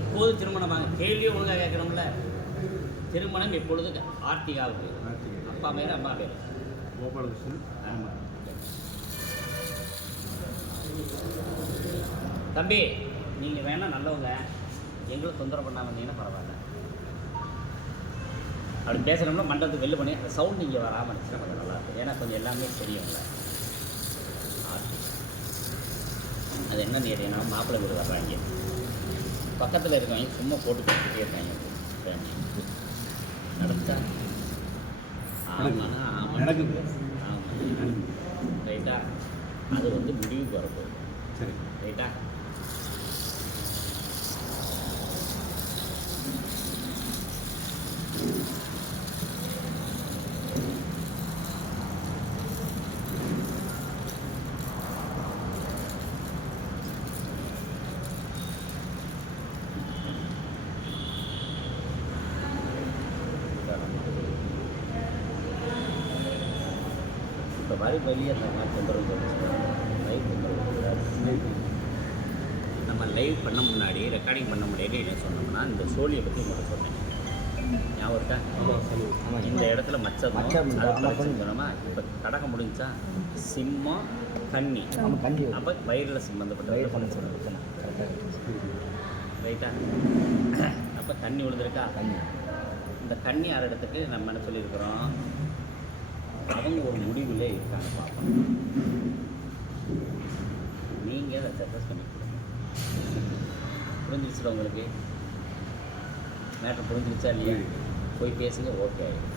எப்போது திருமணமாக கேள்வியே ஒழுங்காக கேட்குறோம்ல திருமணம் எப்பொழுது ஆர்த்திகாவுக்கு அப்பா பேர் அம்மா பேர். கோபாலகிருஷ்ணன் ஆமாம் தம்பி நீங்கள் வேணா நல்லவங்க. எங்களை தொந்தரவு பண்ணாம வந்தீங்கன்னா பரவாயில்ல. அப்படி பேசுகிறோம்னா மண்டபத்துக்கு வெளில பண்ணி அந்த சவுண்ட் இங்கே வராமல் இருந்துச்சுன்னா கொஞ்சம் நல்லா இருக்கும். ஏன்னா கொஞ்சம் எல்லாமே தெரியும்ல ஆர்த்தி. அது என்ன கேட்டீங்கன்னா மாப்பிள்ளை வீடு வர்றாங்க. பக்கத்தில் இருக்கவங்க சும்மா போட்டு கொடுத்துட்டே இருக்காங்க. நடந்தா ஆமாண்ணா ஆமாம் நடக்குது. ஆமாம் ரைட்டா? அது வந்து முடிவுக்கு வரப்போகுது சரி. ரைட்டா? இப்போ மாதிரி வெளியே இருந்தாங்க தொந்தரவு லைவ் தொந்தரவு. நம்ம லைவ் பண்ண முன்னாடி ரெக்கார்டிங் பண்ண முன்னாடி என்ன சொன்னோம்னா இந்த சோழியை பற்றி உங்களுக்கு சொன்னேன். ஞாபகம் இருக்கா? இந்த இடத்துல மச்சம் மச்சம் சொன்னோமா இப்போ கடகம் முடிஞ்சா சிம்மம் நம்ம கஞ்சி அப்போ வயிறில் சம்மந்தப்பட்ட வயிறு பண்ண கரெக்டாக ரைட்டா? அப்போ கன்னி விழுந்திருக்கா? இந்த கன்னி ஆறு இடத்துக்கு நம்ம என்ன சொல்லியிருக்கிறோம்? அவங்க ஒரு முடிவில் இருக்காங்க பார்ப்போம் நீங்கள் அதை சக்ஸஸ் பண்ணி கொடுங்க. புரிஞ்சிருச்சுல உங்களுக்கு? மேட்ரு புரிஞ்சிருச்சா இல்லையா? போய் பேசுங்க ஓகே ஆகிடும்